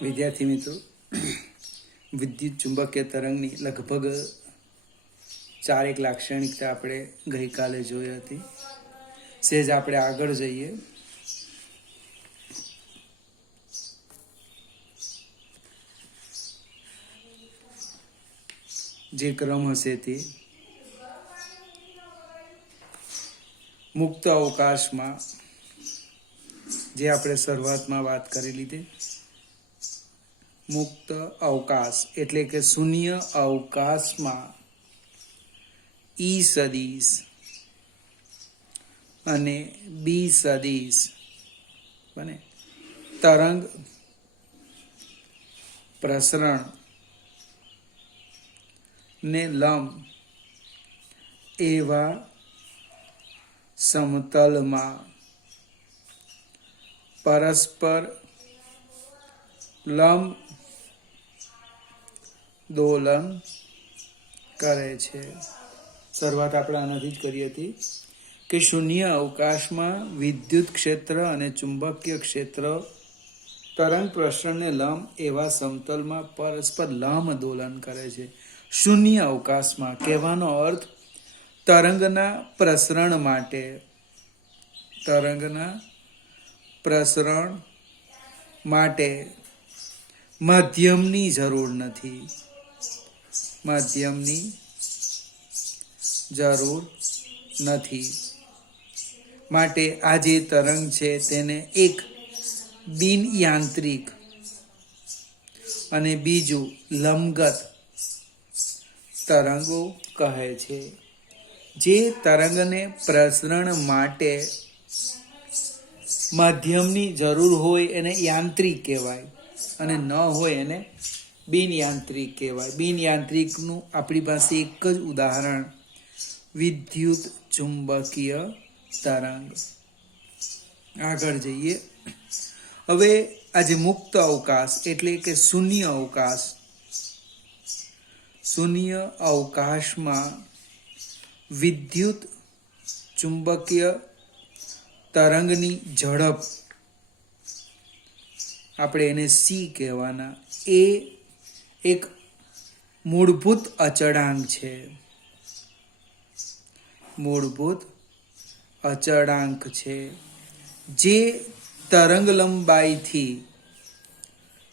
વિદ્યાર્થી મિત્રો, વિદ્યુત ચુંબકીય તરંગની લગભગ 4 લાક્ષણિકતા આપણે ગઈકાલે જોઈ હતી. સહેજ આપણે આગળ જઈએ. જે ક્રમ હશે તે મુક્ત અવકાશમાં, જે આપણે શરૂઆતમાં વાત કરી લીધી, મુક્ત અવકાશ એટલે કે શૂન્ય અવકાશમાં ઈ સદિશ અને બી સદિશ બને તરંગ પ્રસરણ ને લંબ એવા સમતલમાં પરસ્પર લંબ દોલન કરે છે. શરૂઆત આપણે આનાથી જ કરી હતી કે શૂન્ય અવકાશમાં વિદ્યુત ક્ષેત્ર અને ચુંબકીય ક્ષેત્ર તરંગ પ્રસરણને લંબ એવા સમતલમાં પરસ્પર લંબ દોલન કરે છે. શૂન્ય અવકાશમાં કહેવાનો અર્થ તરંગના પ્રસરણ માટે માધ્યમની જરૂર નથી. માટે આ જે તરંગ છે તેને એક બિન યાંત્રિક અને બીજું લંબગત તરંગો કહે છે. જે તરંગને પ્રસરણ માટે માધ્યમની જરૂર હોય એને યાંત્રિક કહેવાય અને ન હોય એને બિન યાંત્રિક કહેવાય. બિન યાંત્રિકનું આપણી પાસે એક જ ઉદાહરણ વિદ્યુત ચુંબકીય તરંગ. આગળ જઈએ. હવે આજે મુક્ત અવકાશ એટલે કે શૂન્ય અવકાશમાં વિદ્યુત ચુંબકીય તરંગની ઝડપ, આપણે એને સી કહેવાના, એ એક મૂળભૂત અચળાંક છે. જે તરંગ લંબાઈથી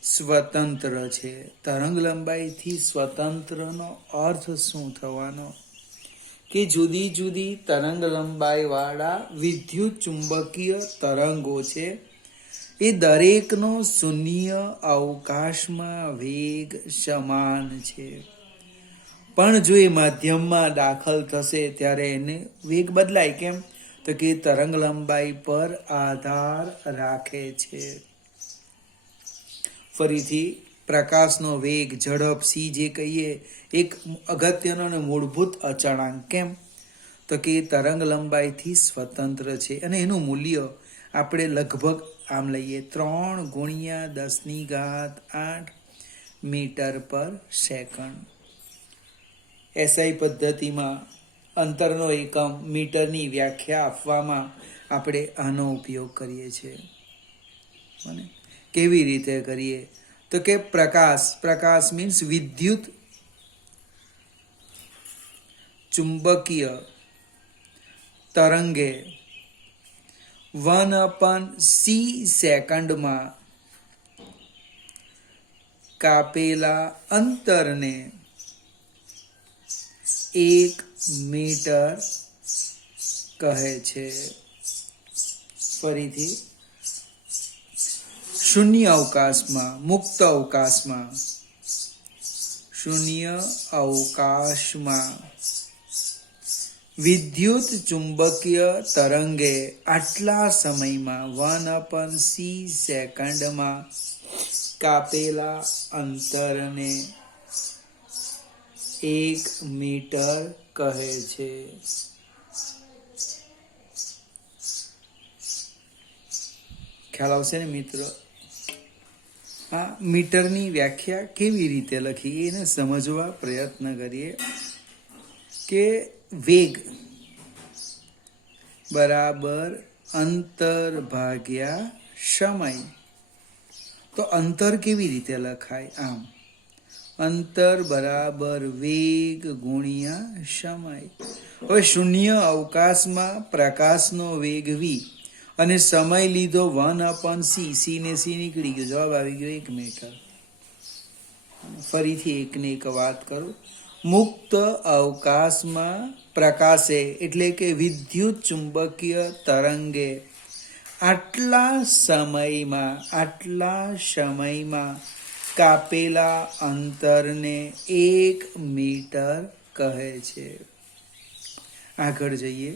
સ્વતંત્ર છે. તરંગ લંબાઈથી સ્વતંત્રનો અર્થ શું થવાનો? કે જુદી જુદી તરંગ લંબાઈ વાળા વિદ્યુત ચુંબકીય તરંગો છે, એ દરેકનો શૂન્ય અવકાશમાં વેગ સમાન છે. પણ જો એ માધ્યમમાં દાખલ થશે ત્યારે એને વેગ બદલાય. કેમ? તો કે તરંગ લંબાઈ પર આધાર રાખે છે. ફરીથી પ્રકાશનો વેગ, ઝડપ સી જે કહીએ, એક અગત્યનો અને મૂળભૂત અચળાંક. કેમ? તો કે તરંગ લંબાઈથી સ્વતંત્ર છે અને એનું મૂલ્ય આપણે લગભગ આમ લઈએ 3 × 10⁸ મીટર પર સેકન્ડ. એસઆઈ પદ્ધતિમાં અંતરનો એકમ મીટરની વ્યાખ્યા આપવામાં આપણે આનો ઉપયોગ કરીએ છીએ. કેવી રીતે કરીએ? તો કે પ્રકાશ મીન્સ વિદ્યુત ચુંબકીય તરંગે 1/c સેકન્ડમાં કાપેલા અંતરને 1 મીટર કહે છે. ફરીથી મુક્ત અવકાશમાં વિદ્યુત ચુંબકીય તરંગે આટલા સમયમાં 1/c સેકન્ડમાં કાપેલા અંતરને 1 મીટર કહે છે. ખ્યાલ આવશે ને મિત્રો? આ મીટરની વ્યાખ્યા કેવી રીતે લખી એને સમજવા પ્રયત્ન કરીએ. કે વેગ બરાબર અંતર ભાગ્યા સમય. તો અંતર કેવી રીતે લખાય? આમ, અંતર બરાબર વેગ ગુણ્યા સમય. હવે શૂન્ય અવકાશમાં પ્રકાશનો વેગ v અને સમય લીધો 1/c. c ને c નીકળી ગયો, જવાબ આવી ગયો 1 મીટર. ફરીથી એકને એક વાત કરું. મુક્ત અવકાશમાં પ્રકાશે એટલે કે વિદ્યુત ચુંબકીય તરંગે આટલા સમયમાં કાપેલા અંતરને 1 મીટર કહે છે. આગળ જઈએ,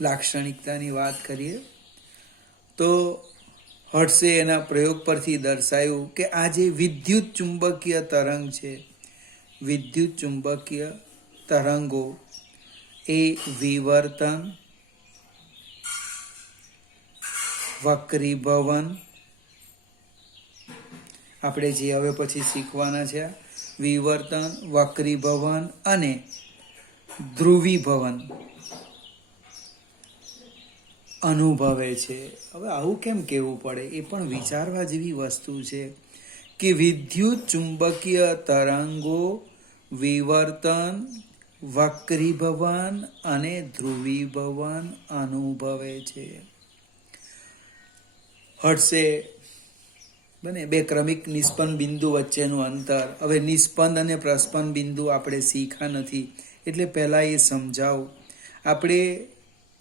લાક્ષણિકતાની વાત કરીએ તો હર્ટ્સે એના પ્રયોગ પરથી દર્શાવ્યું કે આ જે વિદ્યુત ચુંબકીય તરંગ છે, વિદ્યુત ચુંબકીય તરંગો એ વિવર્તન, વક્રીભવન, આપણે જે હવે પછી શીખવાના છે, વિવર્તન, વક્રીભવન અને ધ્રુવીભવન અનુભવે છે. હવે આવું કેમ કહેવું પડે? એ પણ વિચારવા જેવી વસ્તુ છે કે વિદ્યુત ચુંબકીય તરંગો વિવર્તન, વક્રીભવન અને ધ્રુવીભવન અનુભવે છે. હર્ટ્સે બે ક્રમિક નિસ્પંદ બિંદુ વચ્ચેનું અંતર, હવે નિસ્પંદ અને પ્રસ્પંદ બિંદુ આપણે શીખા નથી એટલે પહેલા એ સમજાવું. આપણે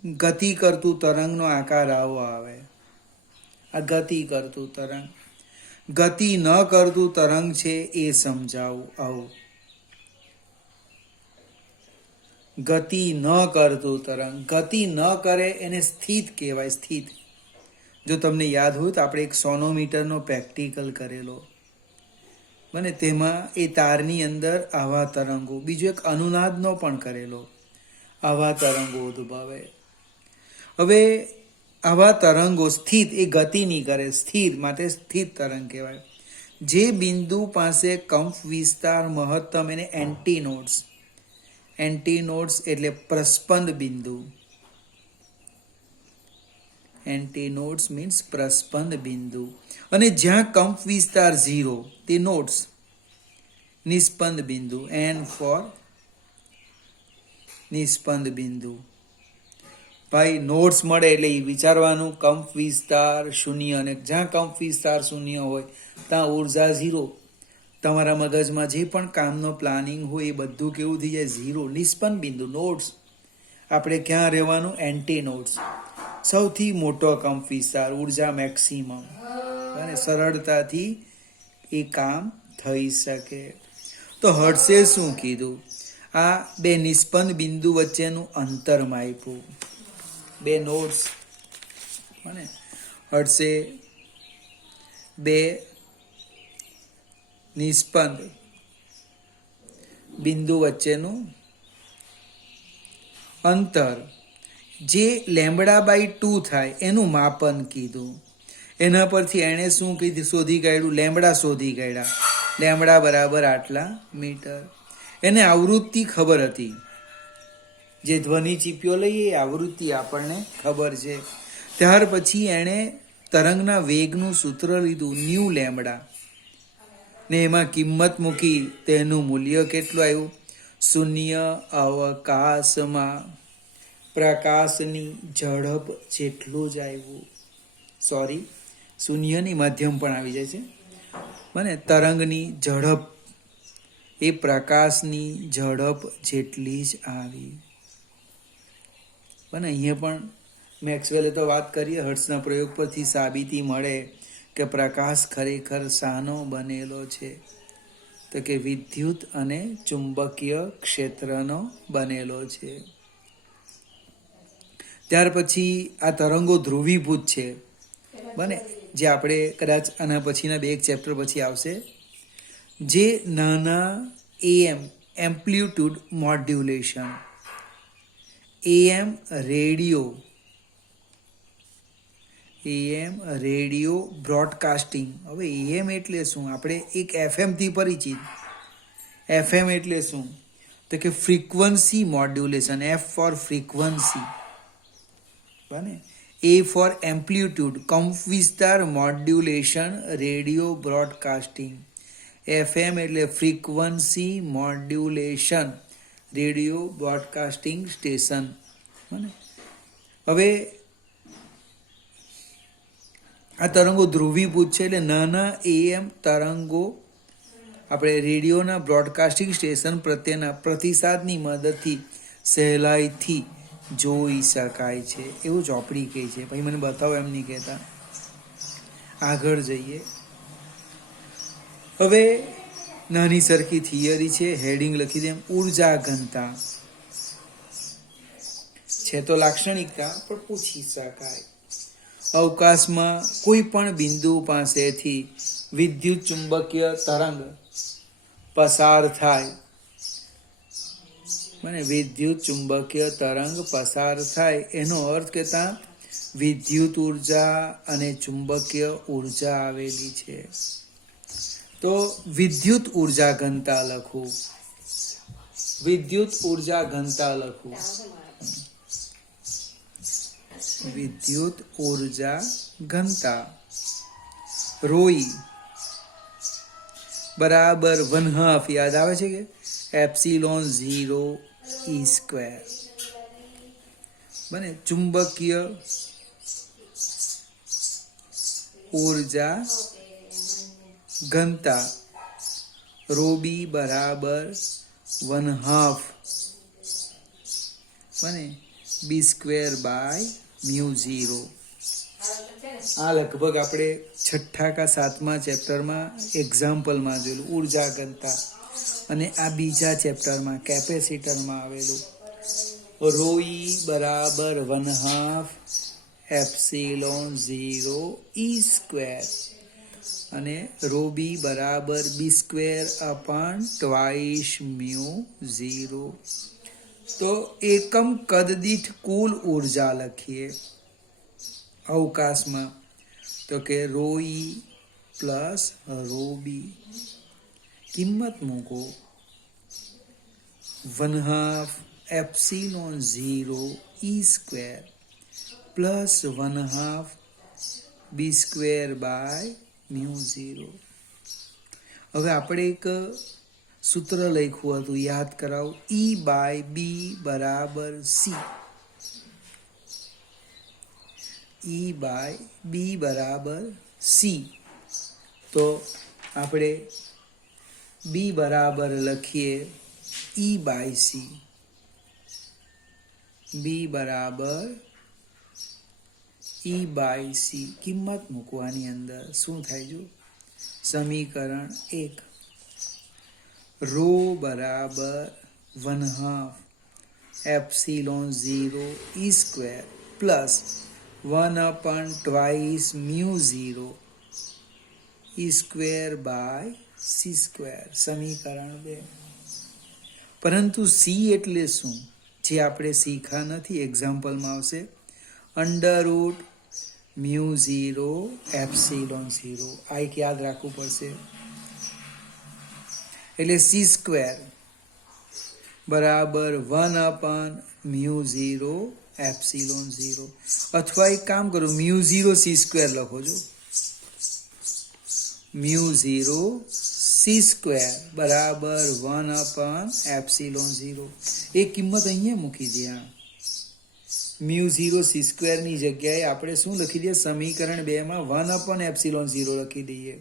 ગતિ કરતું તરંગનો આકાર આવો આવે, આ ગતિ કરતું તરંગ. ગતિ ન કરતું તરંગ છે એ સમજાવું. આવું ગતિ ન કરતું તરંગ, ગતિ ન કરે એને સ્થિત કહેવાય. સ્થિત. જો તમને યાદ હોય તો આપણે એક સોનોમીટરનો પ્રેક્ટિકલ કરેલો, મને તેમાં એ તારની અંદર આવા તરંગો, બીજો એક અનુનાદનો પણ કરેલો, આવા તરંગો ઉદ્ભવે. હવે આવા તરંગો સ્થિત, એ ગતિ નહીં કરે, સ્થિર, માટે સ્થિત તરંગ કહેવાય. જે બિંદુ પાસે કંપ વિસ્તાર મહત્તમ એને એન્ટીનોડ્સ, એન્ટીનોડ્સ એટલે પ્રસ્પંદ બિંદુ. એન્ટીનોડ્સ મીન્સ પ્રસ્પંદ બિંદુ. અને જ્યાં કંપ વિસ્તાર 0 તે નોડ્સ, નિસ્પંદ બિંદુ. એન ફોર નિસ્પંદ બિંદુ. ભાઈ નોડ્સ મળે એટલે એ વિચારવાનું કંપ વિસ્તાર 0, અને જ્યાં કંપ વિસ્તાર 0 હોય ત્યાં ઉર્જા 0. તમારા મગજમાં જે પણ કામનો પ્લાનિંગ હોય એ બધું કેવું થઈ જાય? 0. નિસ્પંદ બિંદુ, નોડ્સ. આપણે ક્યાં રહેવાનું? એન્ટીનોડ્સ. સૌથી મોટો કંપ વિસ્તાર, ઉર્જા મેક્સિમમ, અને સરળતાથી એ કામ થઈ શકે. તો હર્ટ્સે શું કીધું? આ બે નિસ્પંદ બિંદુ વચ્ચેનું અંતર માપ્યું, બે નોડ્સ. હર્ટ્સે બે નિસ્પંદ બિંદુ વચ્ચેનું અંતર જે λ/2 થાય એનું માપન કીધું. એના પરથી એણે શું કીધું? શોધી કાઢ્યું, લેમ્બડા શોધી કાઢ્યા. લેમ્બડા બરાબર આટલા મીટર. એને આવૃત્તિ ખબર હતી, જે ધ્વનિ ચીપીઓ લઈએ એ આવૃત્તિ આપણને ખબર છે. ત્યાર પછી એણે તરંગના વેગનું સૂત્ર લીધું, ન્યુ લેમ્બડા, ને એમાં કિંમત મૂકી. તેનું મૂલ્ય કેટલું આવ્યું? શૂન્ય અવકાશમાં પ્રકાશની ઝડપ જેટલું જ આવ્યું. સોરી, શૂન્યની મધ્યમ પણ આવી જાય છે. મને તરંગની ઝડપ એ પ્રકાશની ઝડપ જેટલી જ આવી. પણ અહીંયા પણ મેક્સવેલે તો વાત કરીએ, હર્ટ્સના પ્રયોગ પરથી સાબિતી મળે કે પ્રકાશ ખરેખર શાનો બનેલો છે? તો કે વિદ્યુત અને ચુંબકીય ક્ષેત્રનો બનેલો છે. ત્યાર પછી આ તરંગો ધ્રુવીભૂત છે, બને જે આપણે કદાચ આના પછીના 2 ચેપ્ટર પછી આવશે. જે નાના AM amplitude modulation, AM radio broadcasting. હવે AM એટલે શું? આપણે એક FM થી પરિચિત. FM એટલે શું? તો કે frequency modulation, F for frequency. બને A for amplitude, કંપ વિસ્તાર મોડ્યુલેશન રેડિયો બ્રોડકાસ્ટિંગ. FM એટલે frequency modulation radio broadcasting station. હવે આ તરંગો ધ્રુવીભૂત છે એટલે નાના AM તરંગો આપણે રેડિયોના બ્રોડકાસ્ટિંગ સ્ટેશન પ્રત્યેના પ્રતિસાદની મદદથી સહેલાઈથી જોઈ શકાય છે એવું ચોપડી કહે છે. પછી મને બતાવો એમ નહીં કહેતા. આગળ જઈએ. હવે નાની સરખી થિયરી છે, હેડિંગ લખી દે. ઉર્જા ઘનતા છે તો લાક્ષણિકતા પણ પૂછી શકાય. અવકાશમાં કોઈ પણ બિંદુ પાસેથી વિદ્યુત ચુંબકીય તરંગ પસાર થાય, મને વિદ્યુત ચુંબકીય તરંગ પસાર થાય એનો અર્થ કહેતા વિદ્યુત ઉર્જા અને ચુંબકીય ઉર્જા આવેલી છે. તો વિદ્યુત ઉર્જા ઘનતા લખું, વિદ્યુત ઉર્જા ઘનતા લખું, વિદ્યુત ઉર્જા ઘનતા રોઈ બરાબર 1/2 યાદ આવે છે કે એપ્સિલોન 0 E સ્ક્વેર. બને ચુંબકીય ઉર્જા ઘનતા રોબી બરાબર 1/2 બને B સ્ક્વેર બાય μ0. આ લગભગ આપણે 6ઠ્ઠા કા 7મા ચેપ્ટરમાં એક્ઝામ્પલમાં જોયેલું ઉર્જા ઘનતા, અને આ બીજા ચેપ્ટરમાં કેપેસિટરમાં આવેલું. રોઈ બરાબર 1/2 એપ્સિલોન 0 E સ્ક્વેર અને રોબી બરાબર B સ્ક્વેર અપોન ટ્વાઇસ μ0. તો એકમ કદ દીઠ કુલ ઉર્જા લખીએ અવકાશમાં, તો કે રોઈ પ્લસ રોબી. કિંમત મૂકો 1/2 epsilon 0 E square plus 1/2 B square by μ0. હવે આપણે એક સૂત્ર લખ્યું હતું, યાદ કરાવું. E બાય B બરાબર C. E બાય B બરાબર C. તો આપણે B બરાબર લખીએ E બાય C. B બરાબર E બાય C. કિંમત મૂકવાની અંદર શું થાય જો સમીકરણ 1 રો બરાબર 1/2 epsilon 0 E square plus 1/2 μ0 E square by C square. સમીકરણ 2. પરંતુ C એટલે શું જે આપણે શીખા નથી, એક્ઝામ્પલમાં આવશે. Under root μ0 epsilon 0. આ એક યાદ રાખવું પડશે. એટલે C સ્ક્વેર બરાબર 1/μ0 એપ્સિલોન 0. અથવા એક કામ કરો, μ0 C સ્ક્વેર લખો છો. μ0 C સ્ક્વેર બરાબર 1/એપ્સિલોન 0. એ કિંમત અહીંયા મૂકી દે. μ0 C સ્ક્વેરની જગ્યાએ આપણે શું લખી દઈએ સમીકરણ 2 માં 1/એપ્સિલોન 0 લખી દઈએ.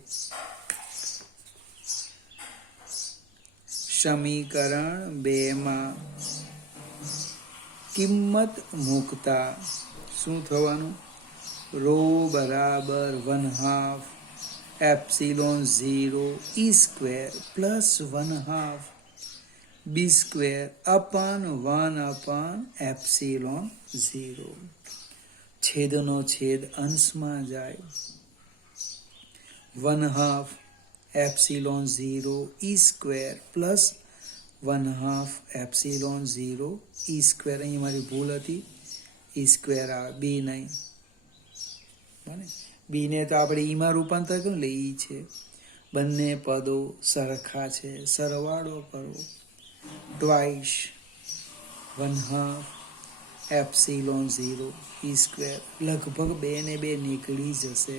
સમીકરણ 2 માં કિંમત મૂકતા શું થવાનું? રો બરાબર 1/2 epsilon 0 E square plus 1/2 B square upon 1/એપ્સિલોન 0. છેદનો છેદ અંશમાં જાય. 1/2 epsilon 0 E square plus 1/2 epsilon 0 E square. અહીં મારી ભૂલ હતી, E સ્ક્વેર આવે, B નહીં. બને બી ને તો આપણે ઈમાં રૂપાંતર કર્યું એટલે ઈ છે. બંને પદો સરખા છે, સરવાળો કરો. ટ્વાઇસ 1/2 એપ્સિલોન 0 ઈ સ્ક્વેર, લગભગ 2 ને 2 નીકળી જશે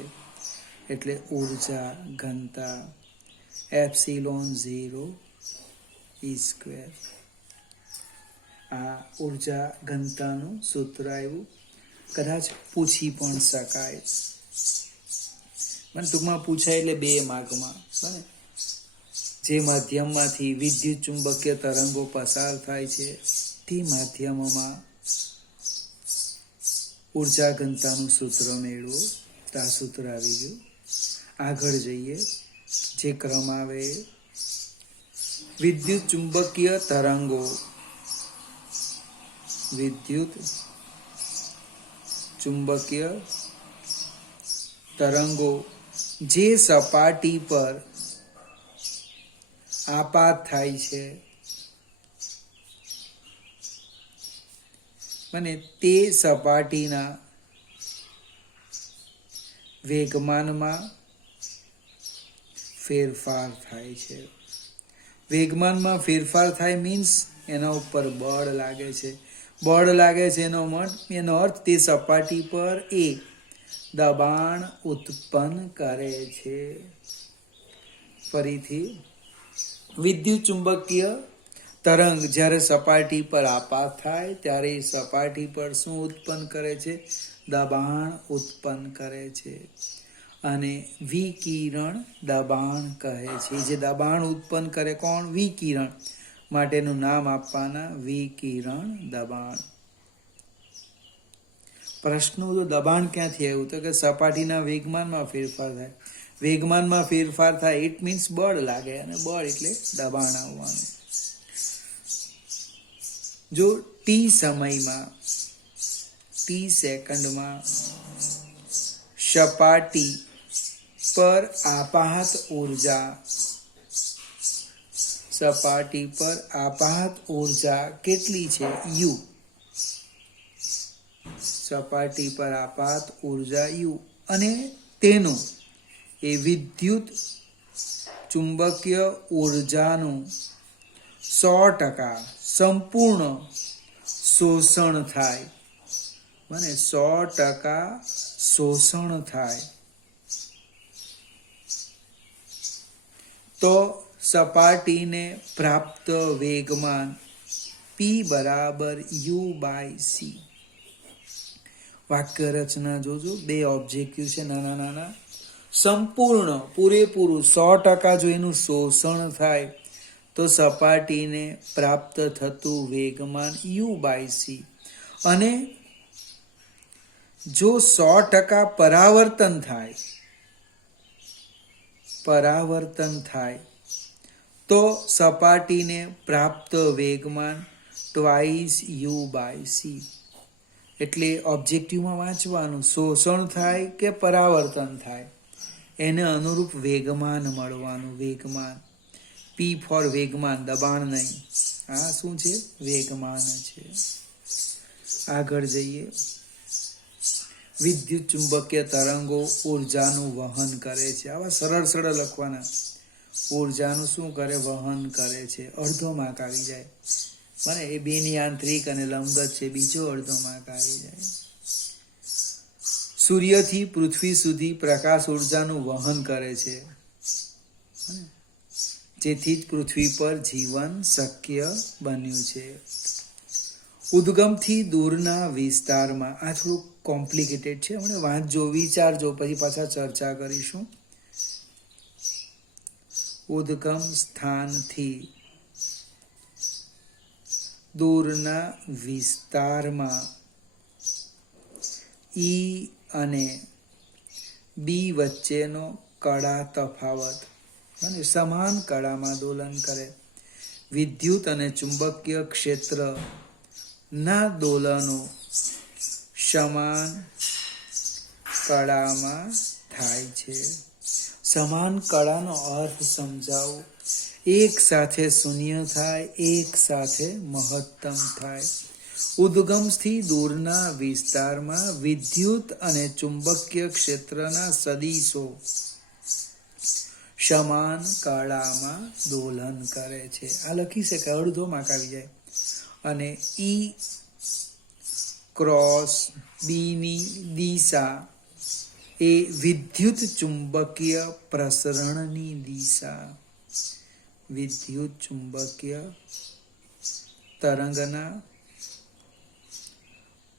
એટલે ઉર્જા ઘનતા એપ્સિલોન 0 ઈ સ્ક્વેર. આ ઉર્જા ઘનતાનું સૂત્ર આવ્યું. કદાચ પૂછી પણ શકાય, મને ટૂંકમાં પૂછાય એટલે 2 માર્કમાં. બરાબર, જે માધ્યમમાંથી વિદ્યુત ચુંબકીય તરંગો પસાર થાય છે તે માધ્યમમાં ઉર્જા ઘનતાનું સૂત્ર મેળવો. તો આ સૂત્ર આવી ગયું. આગળ જઈએ, જે ક્રમ આવે વિદ્યુત ચુંબકીય તરંગો, વિદ્યુત ચુંબકીય તરંગો જે સપાટી પર આપાત થાય છે અને તે સપાટીના વેગમાનમાં ફેરફાર થાય છે. વેગમાનમાં ફેરફાર થાય મીન્સ એના ઉપર બળ લાગે છે. બળ લાગે છે એનો અર્થ તે સપાટી પર એ દબાણ ઉત્પન્ન કરે છે. ફરીથી, વિદ્યુત ચુંબકીય તરંગ જ્યારે સપાટી પર આપાત થાય ત્યારે એ સપાટી પર શું ઉત્પન્ન કરે છે? દબાણ ઉત્પન્ન કરે છે. અને વિકિરણ દબાણ કહે છે. જે દબાણ ઉત્પન્ન કરે કોણ? વિકિરણ. માટેનું નામ આપવાના વિકિરણ દબાણ. પ્રશ્નો તો દબાણ ક્યાંથી આવ્યું? તો કે સપાટીના વેગમાનમાં ફેરફાર થાય. વેગમાનમાં ફેરફાર થાય ઇટ મીન્સ બળ લાગે, અને બળ એટલે દબાણ આવવાનું. જો ટી સમયમાં, ટી સેકન્ડમાં સપાટી પર આપાત ઉર્જા, સપાટી પર આપાત ઉર્જા કેટલી છે? યુ. સપાટી પર આપાત ઉર્જા યુ, અને તેનું એ વિદ્યુત ચુંબકીય ઉર્જાનું 100% સંપૂર્ણ શોષણ થાય. મને 100% શોષણ થાય તો સપાટીને પ્રાપ્ત વેગમાન P બરાબર U/c. વાક્ય રચના જોજો, 2 ઓબ્જેક્ટિવ છે નાના નાના. સંપૂર્ણ પૂરેપૂરું 100% જો એનું શોષણ થાય તો સપાટીને પ્રાપ્ત થતું વેગમાન U/c. અને જો 100% પરાવર્તન થાય તો સપાટીને પ્રાપ્ત વેગમાન 2/u/c. એટલે ઓબ્જેક્ટિવમાં વાંચવાનું, શોષણ થાય કે પરાવર્તન થાય એને અનુરૂપ વેગમાન મળવાનું. વેગમાન, P ફોર વેગમાન, દબાણ નહીં. આ શું છે? વેગમાન છે. આગળ જઈએ. વિદ્યુત ચુંબકીય તરંગો ઉર્જાનું વહન કરે છે. આવા સરળ સરળ લખવાના. ઉર્જાનું શું કરે? વહન કરે છે. અડધો માર્ક આવી જાય. મને એ બેની આંતરિક અને લંબગત છે, બીજો અડધો માર્ક આવી જાય. સૂર્યથી પૃથ્વી સુધી પ્રકાશ ઉર્જાનું વહન કરે છે, જેથી જ પૃથ્વી પર જીવન શક્ય બન્યું છે. ઉદ્ગમથી દૂરના વિસ્તારમાં, આ થોડું કોમ્પ્લિકેટેડ છે, હમણાં વાંચજો, વિચારજો, પછી પાછા ચર્ચા કરીશું. ઉદ્ગમ સ્થાનથી દૂરના વિસ્તારમાં ઈ અને બી વચ્ચેનો કળા તફાવત અને સમાન કળામાં દોલન કરે. વિદ્યુત અને ચુંબકીય ક્ષેત્ર ના દોલનો સમાન કળામાં થાય છે. સમાન કળાનો અર્થ સમજાવો. એક સાથે શૂન્ય થાય, એક સાથે મહત્તમ થાય. ઉદ્ગમથી દૂરના વિસ્તારમાં વિદ્યુત અને ચુંબકીય ક્ષેત્રના સદિશો સમાન કળામાં દોલન કરે છે. આ લખી શકાય, અડધો માર્ક આવી જાય. અને ઈ ક્રોસ બીની દિશા એ વિદ્યુત ચુંબકીય પ્રસરણની દિશા. વિદ્યુત ચુંબકીય તરંગના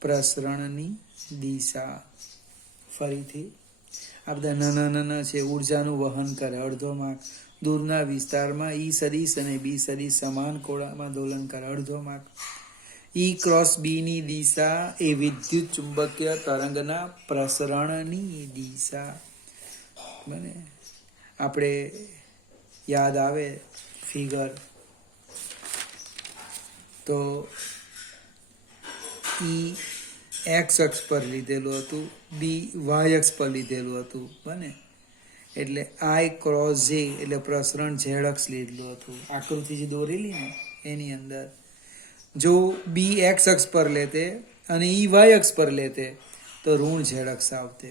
પ્રસરણની દિશા. ફરીથી આ બધા નાના નાના છે, ઉર્જાનું વહન કરે. અડધો માર્ક દૂરના વિસ્તારમાં ઈ સદિશ અને બી સદિશ સમાન કોણામાં દોલન કરે. અડધો માર્ક. ઈ ક્રોસ બીની દિશા એ વિદ્યુત ચુંબકીય તરંગના પ્રસરણની દિશા. બને આપણે યાદ આવે ફિગર તો ઈ એક્સ અક્ષ પર લીધેલું હતું, બી વાય અક્ષ પર લીધેલું હતું. બને એટલે આઈ ક્રોસ જે એટલે પ્રસરણ ઝેડ અક્ષ લીધેલું હતું. આકૃતિ જે દોરેલી ને એની અંદર જો બી એક્સ અક્ષ પર લેતે અને ઈ વાય અક્ષ પર લેતે તો ઋણ ઝેડ અક્ષ આવતે.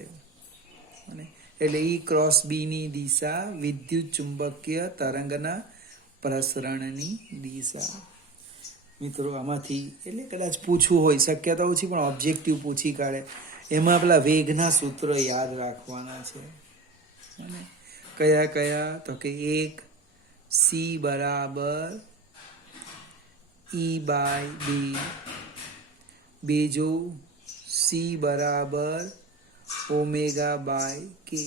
એટલે ઈ ક્રોસ બી ની દિશા વિદ્યુત ચુંબકીય તરંગના પ્રસરણની દિશા. મિત્રો આમાંથી એટલે કદાચ પૂછવું હોય, શક્યતા ઓછી, પણ ઓબ્જેક્ટિવ પૂછી કાઢે. એમાં પેલા વેગના સૂત્રો યાદ રાખવાના છે. કયા કયા? તો કે એક સી બરાબર ઈ બાય બી, બીજું સી બરાબર ઓમેગા બાય કે,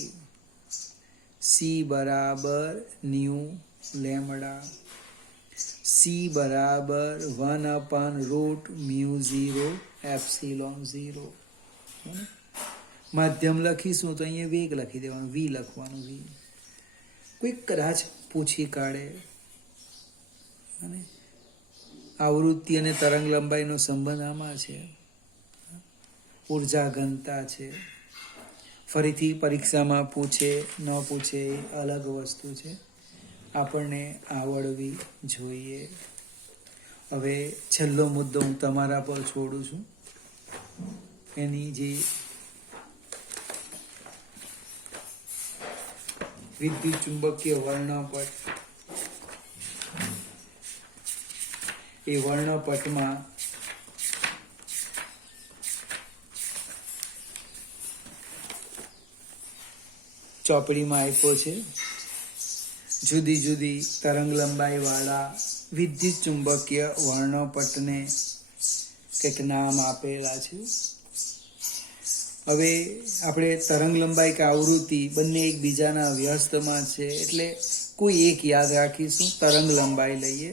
સી બરાબર ન્યુ લેમડા, સી બરાબર 1/√μ0 એપ્સિલોન 0. માધ્યમ લખીશું તો અહીંયા વેગ લખી દેવાનું, વી લખવાનું. વી કોઈક કદાચ પૂછી કાઢે. અને આવૃત્તિ અને તરંગ લંબાઈનો સંબંધ આમાં છે. ઉર્જા ઘનતા છે. ફરીથી પરીક્ષામાં પૂછે ન પૂછે એ અલગ વસ્તુ છે, આપણને આવડવી જોઈએ. હવે છેલ્લો મુદ્દો હું તમારા પર છોડું છું. એની જે વિદ્યુત ચુંબકીય વર્ણપટ, એ વર્ણપટમાં ચોપડીમાં આપ્યો છે. જુદી જુદી તરંગ લંબાઈ વાળા વિદ્યુત ચુંબકીય વર્ણપટને કંઈક નામ આપેલા છે. હવે આપણે તરંગ લંબાઈ કે આવૃત્તિ બંને એકબીજાના વ્યસ્તમાં છે, એટલે કોઈ એક યાદ રાખીશું. તરંગ લંબાઈ લઈએ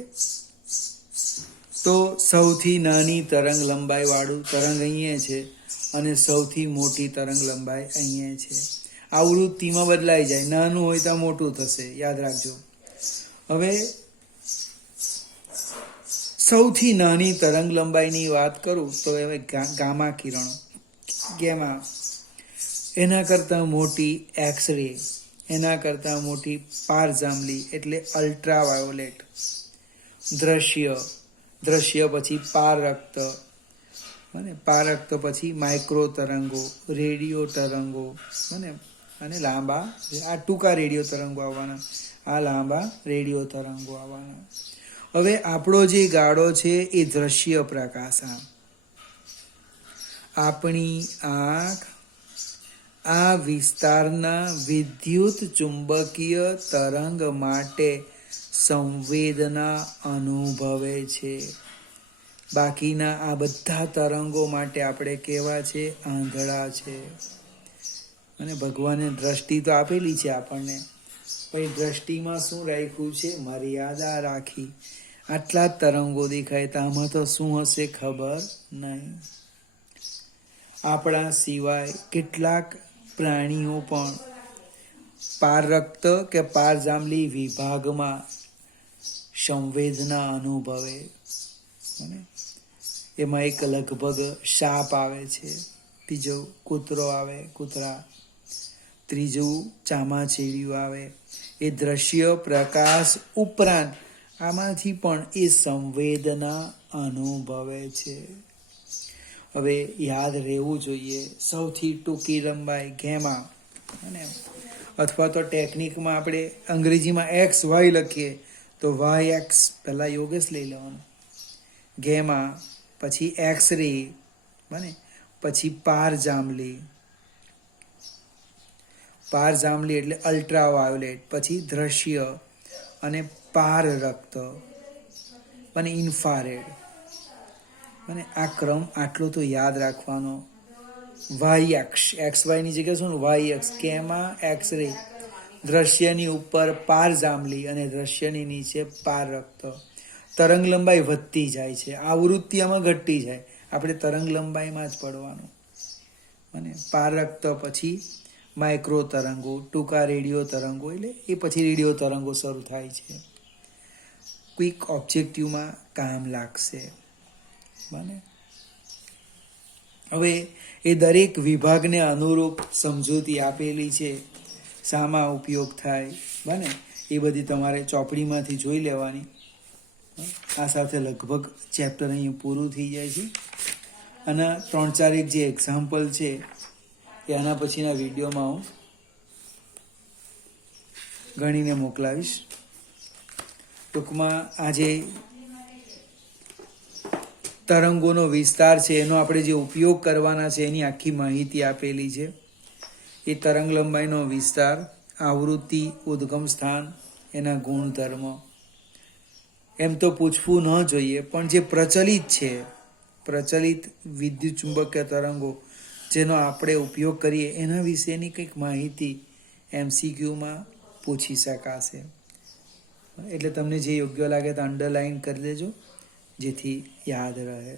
તો સૌથી નાની તરંગ લંબાઈ વાળું તરંગ અહીંયા છે અને સૌથી મોટી તરંગ લંબાઈ અહીંયા છે. આવૃત્તિમાં બદલાઈ જાય, નાનું હોય તો મોટું થશે, યાદ રાખજો. હવે સૌથી નાની તરંગ લંબાઈની વાત કરું તો હવે ગામા કિરણો, ગેમા, એના કરતાં મોટી એક્સ રે, એના કરતાં મોટી પારજાંબલી એટલે અલ્ટ્રાવાયોલેટ, દ્રશ્ય પછી પારરક્ત, પારરક્ત પછી માઇક્રો તરંગો, રેડિયો તરંગો, અને લાંબા, આ ટૂંકા રેડિયો તરંગો આવવાના, આ લાંબા રેડિયો તરંગો આવવાના. હવે આપણો જે ગાળો છે એ દ્રશ્ય પ્રકાશ. આપણી આંખ આ વિસ્તારના વિદ્યુત ચુંબકીય તરંગ માટે સંવેદના અનુભવે છે. બાકીના આ બધા તરંગો માટે આપણે કેવા છે? આંધળા છે. અને ભગવાને દ્રષ્ટિ તો આપેલી છે આપણને, પણ દ્રષ્ટિમાં શું રાખ્યું છે? મર્યાદા રાખી. આટલા જ તરંગો દેખાય તો આમાં તો શું હશે ખબર નહીં. આપણા સિવાય કેટલાક પ્રાણીઓ પણ પારરક્ત કે પારજાંબલી વિભાગમાં સંવેદના અનુભવે. એમાં એક લગભગ સાપ આવે છે, બીજો કૂતરો આવે, કૂતરા, ત્રીજું ચામાચીડિયું આવે. એ દ્રશ્ય પ્રકાશ ઉપરાંત આમાંથી પણ એ સંવેદના અનુભવે છે. હવે યાદ રહેવું જોઈએ, સૌથી ટૂંકી લંબાઈ ગેમા, અથવા તો ટેકનિકમાં આપણે અંગ્રેજીમાં એક્સ વાય લખીએ તો વાય એક્સ, પહેલાં યોગેશ લઈ લેવાનું, ગેમા, પછી એક્સ રે, બને. પછી પારજાંબલી એટલે અલ્ટ્રાવાયોલેટ. પછી દ્રશ્ય અને પાર રક્ત અને ઇન્ફ્રારેડ. અને આ ક્રમ આટલો તો યાદ રાખવાનો. વાય અક્ષ, એક્સ વાયની જગ્યાએ શું? વાય અક્ષ. કેમાં? એક્સરે. દ્રશ્યની ઉપર પારજાંબલી અને દ્રશ્યની નીચે પાર રક્ત. તરંગ લંબાઈ વધતી જાય છે, આવૃત્તિ આમાં ઘટતી જાય. આપણે તરંગ લંબાઈમાં જ પડવાનું. અને પાર રક્ત પછી માઇક્રો તરંગો, ટૂંકા રેડિયો તરંગો, એટલે એ પછી રેડિયો તરંગો શરૂ થાય છે. ક્વિક ઓબ્જેક્ટિવમાં કામ લાગશે. બને. હવે એ દરેક વિભાગને અનુરૂપ સમજૂતી આપેલી છે, શામાં ઉપયોગ થાય. બને. એ બધી તમારે ચોપડીમાંથી જોઈ લેવાની. આ સાથે લગભગ ચેપ્ટર અહીં પૂરું થઈ જાય છે. અને 3-4 એક જે એક્ઝામ્પલ છે એ આના પછીના વિડીયોમાં હું ગણીને મોકલાવીશ. ટૂંકમાં આજે તરંગોનો વિસ્તાર છે, એનો આપણે જે ઉપયોગ કરવાના છે એની આખી માહિતી આપેલી છે. એ તરંગ લંબાઈનો વિસ્તાર, આવૃત્તિ, ઉદ્ગમ સ્થાન, એના ગુણધર્મ. એમ તો પૂછવું ન જોઈએ, પણ જે પ્રચલિત છે, પ્રચલિત વિદ્યુત ચુંબકીય તરંગો જેનો આપણે ઉપયોગ કરીએ એના વિશેની કંઈક માહિતી MCQમાં પૂછી શકાશે. એટલે તમને જે યોગ્ય લાગે તો અંડરલાઈન કરી દેજો, જેથી યાદ રહે.